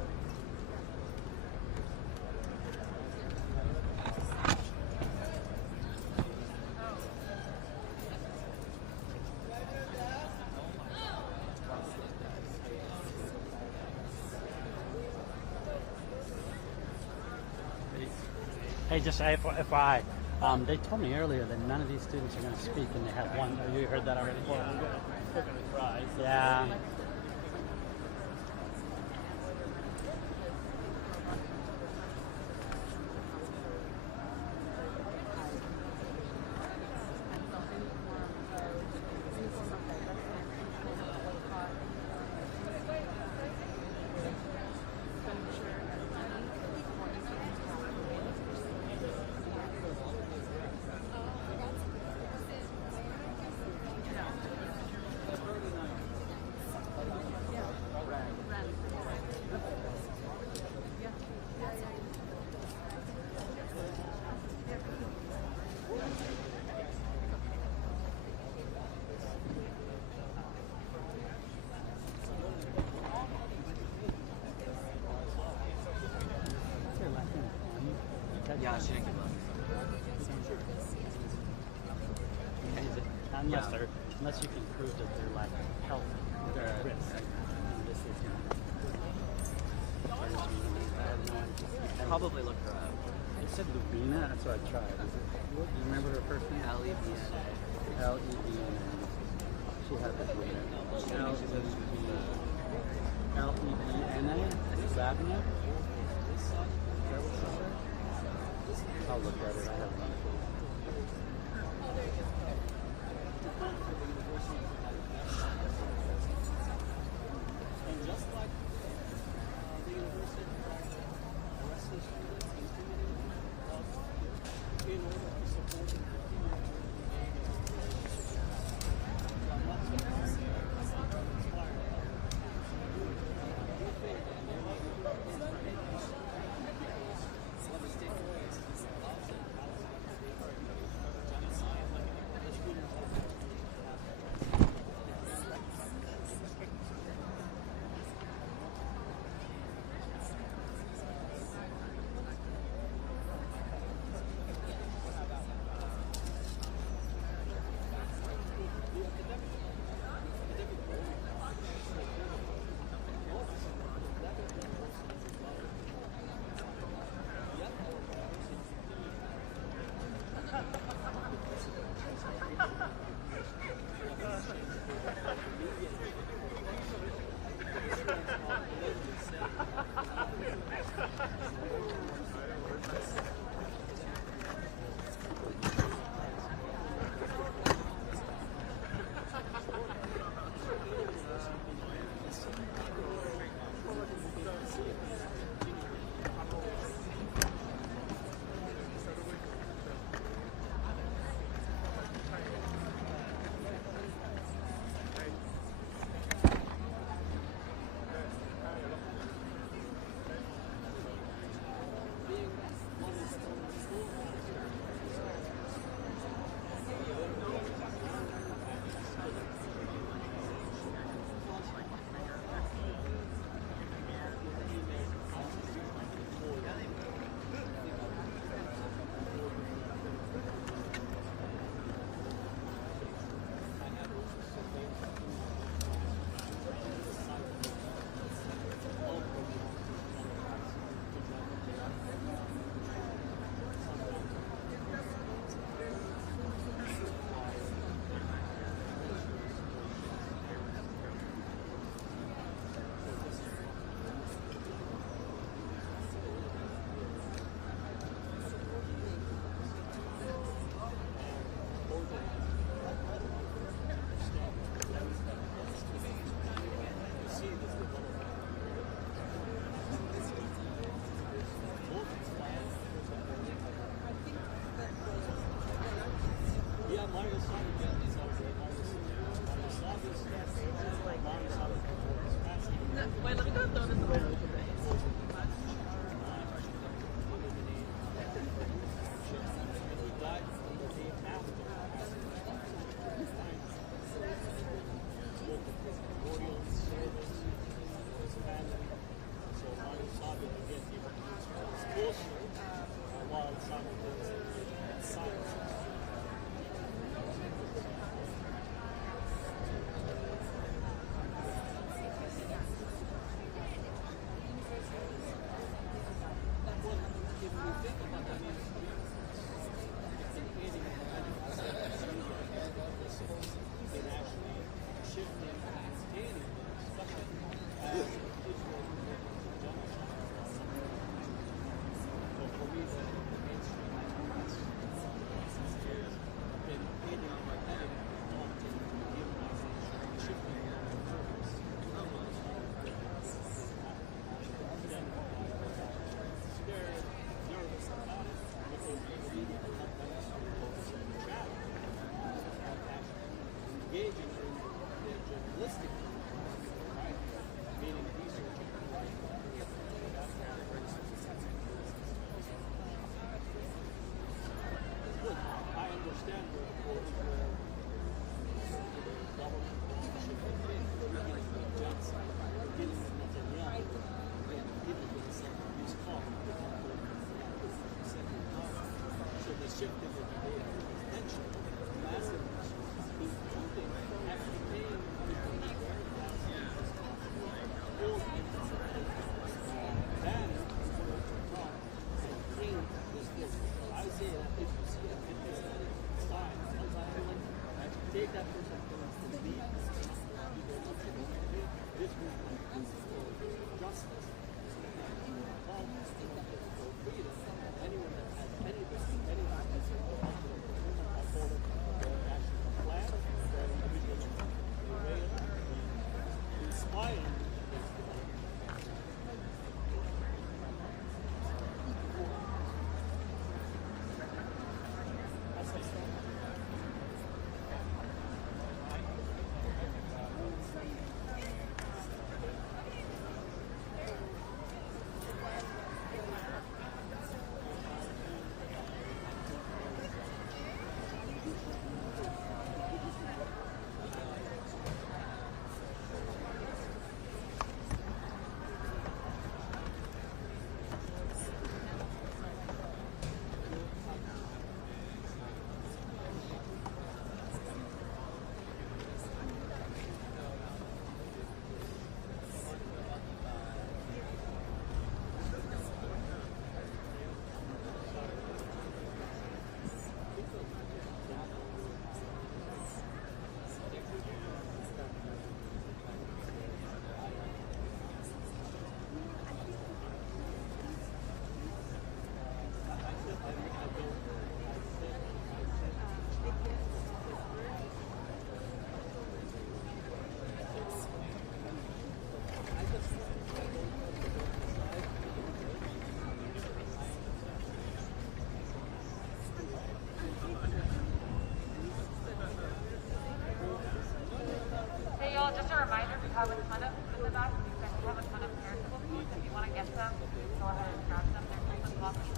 Hey, just FYI, they told me earlier that none of these students are going to speak, and they have one. You heard that already? Well, we're going to try. Yeah. Yeah, she didn't give up. Unless you can prove that they're like health risk. And this is Probably look her up. It said Lubina, that's what I tried. Do you remember her first name? L-E-B-N-A. L-E-B-N-A. She had this one. L-E-B-N-A? Labina? I'll look at it. I have one. And just like the university arrested students in community of have a ton of food in the back. We have a ton of perishable food. If you want to get them, go ahead and grab them. They're open coffee.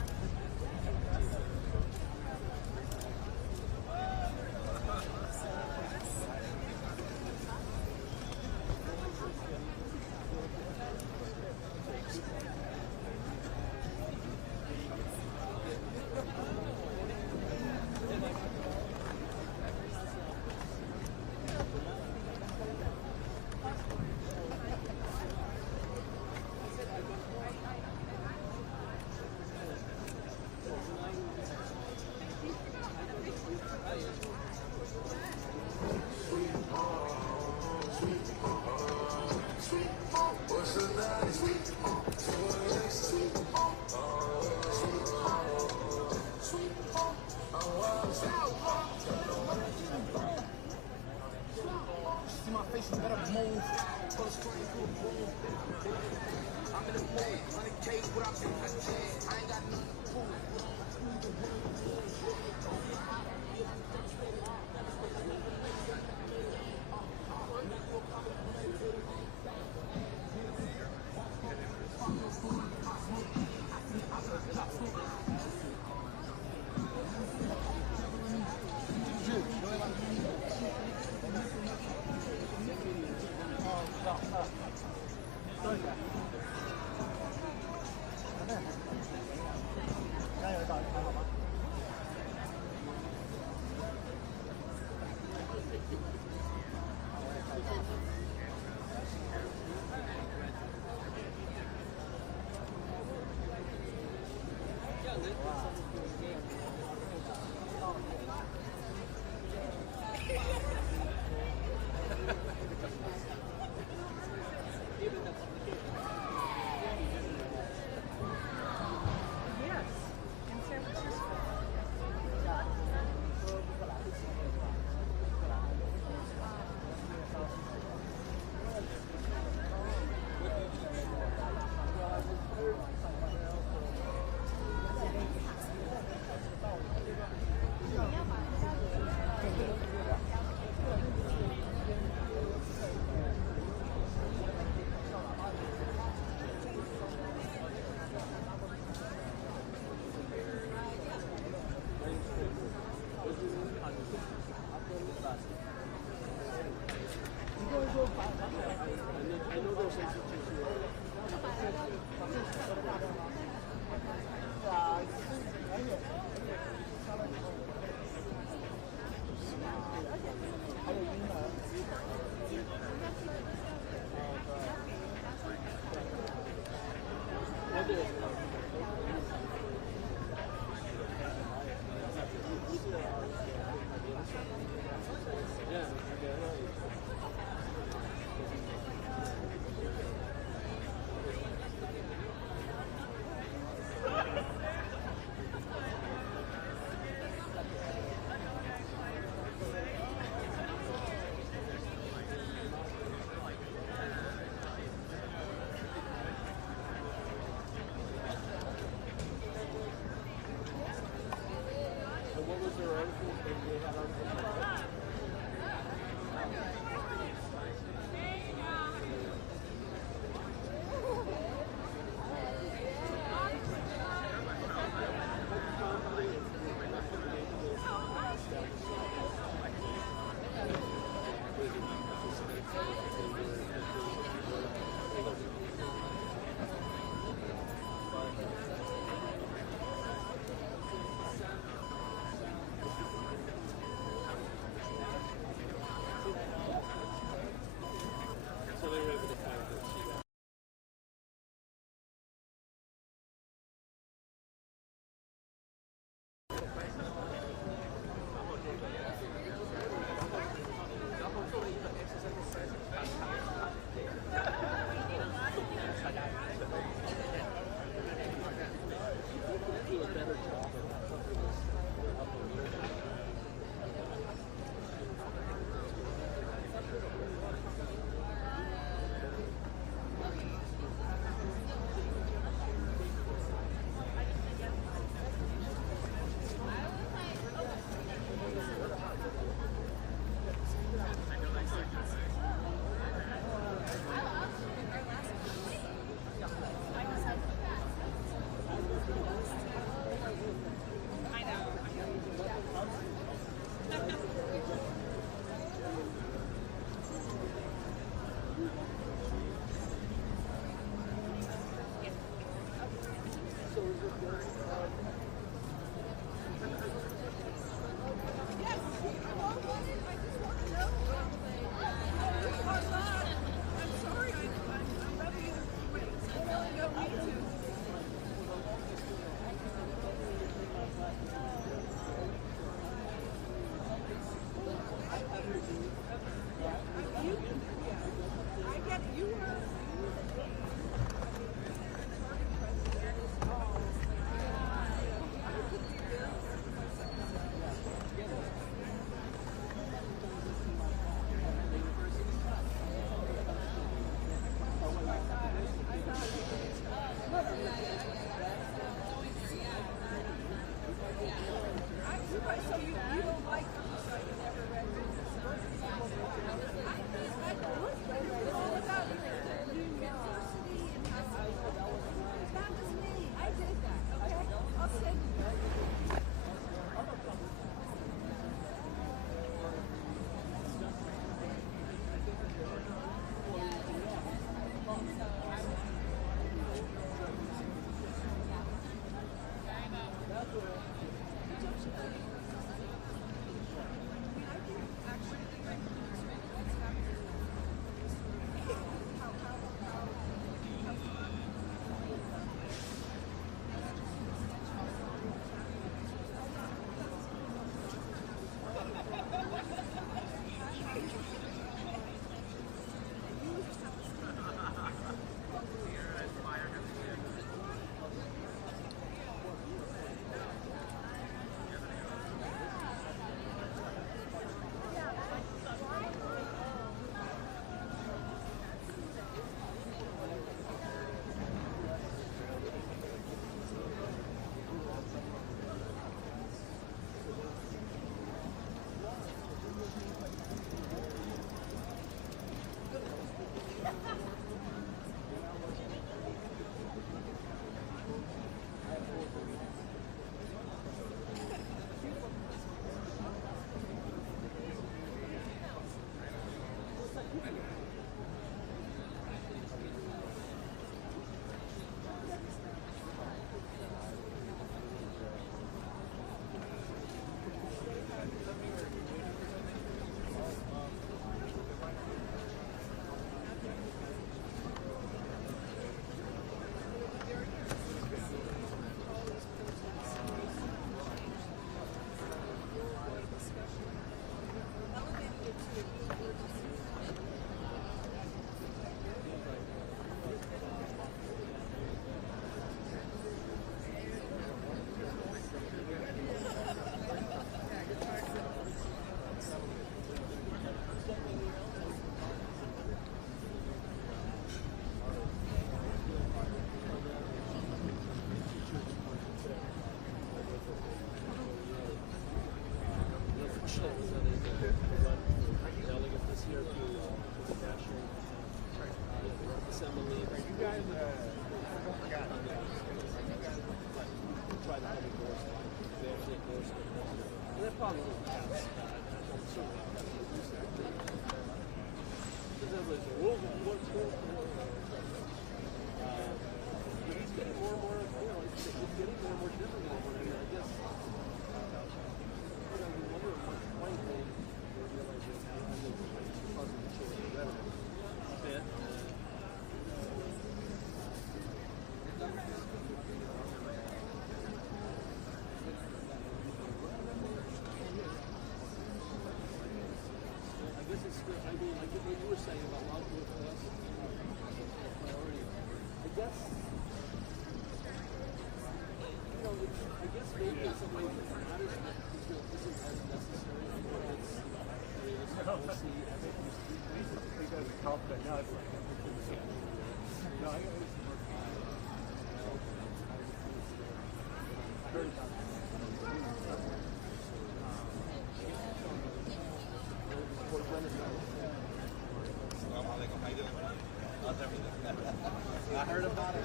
I heard about it.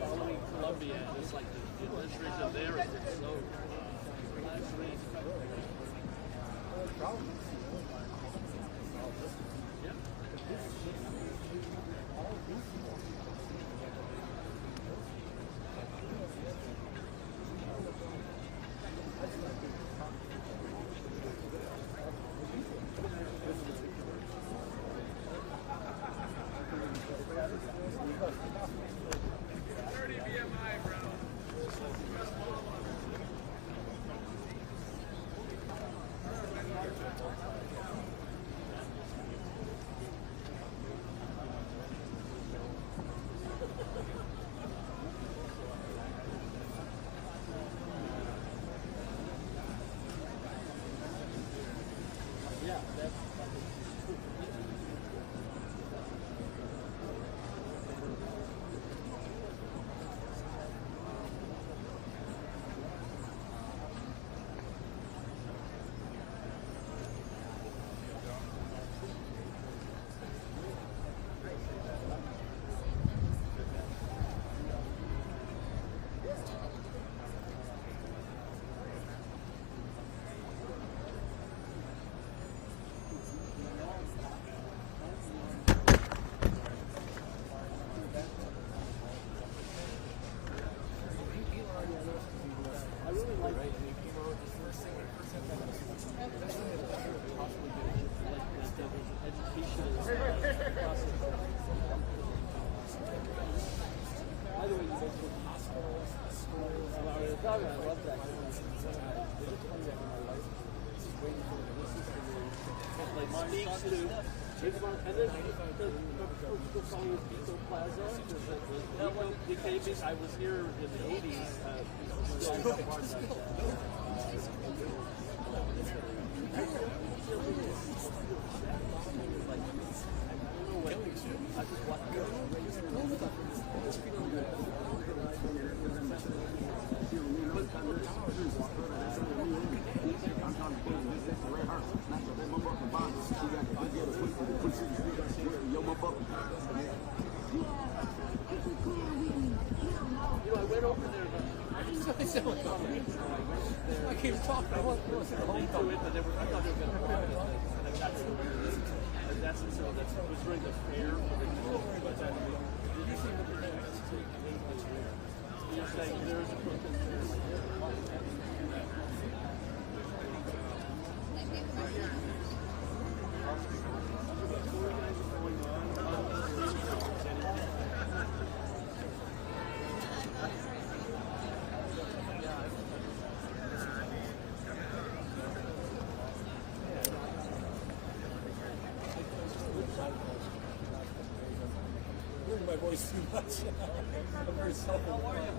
Following Colombia, it's like the administration there is so I was here in the 80s. I came talking. I thought they were going to that's was during the fair. You're saying there's a my voice too much. I'm very self-aware.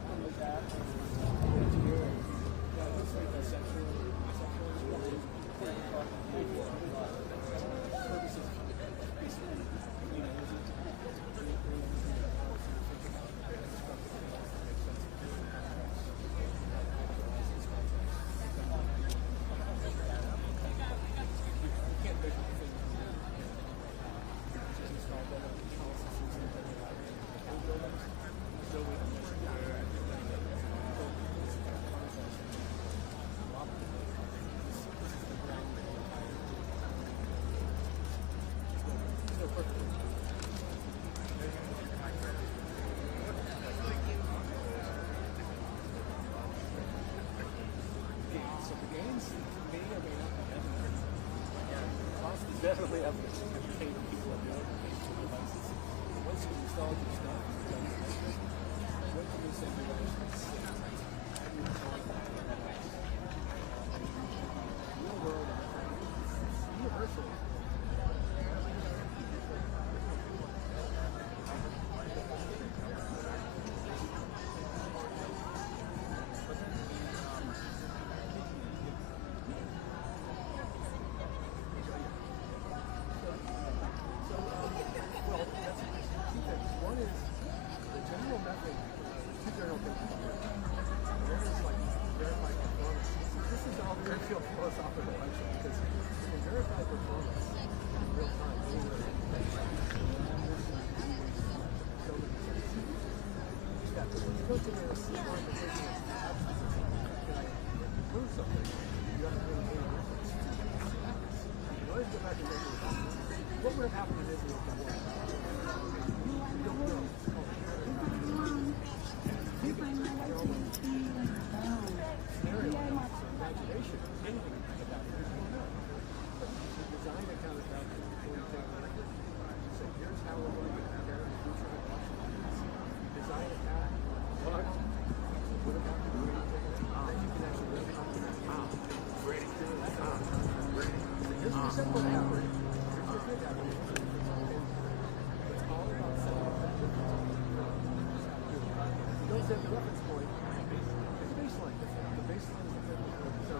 definitely evidence to entertain people on the other devices. Once you install your stuff, what can you send your devices? Real world, universal. What would have happened in Israel if it we don't know. Imagination, anything about it, we don't know. But you design a counterfactual before you take it. You say, here's how we're going to prepare the future of Washington. Design a path, what about the way you take it? Then you can actually really ready. Here's the simple happening. It's all about setting up that difference. You don't set the reference point. It's baseline. The baseline is the reference point. So,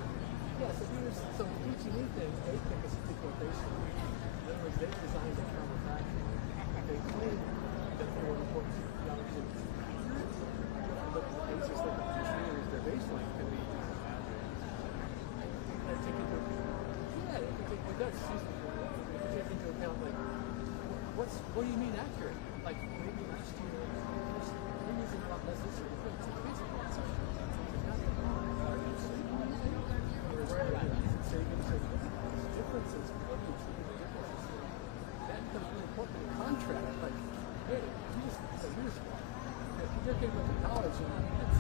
yeah, so each unique thing, they pick a particular baseline. In other words, they've designed a counterfactual. They claim that they were important to the other cities. But the basis that the is their baseline can be take into it does. Take into account like what do you mean accurate? Like maybe last year we're using a lot less this year. It's basically we're worried about savings or differences. That becomes really important in contract. Like, hey, here's you're getting to college and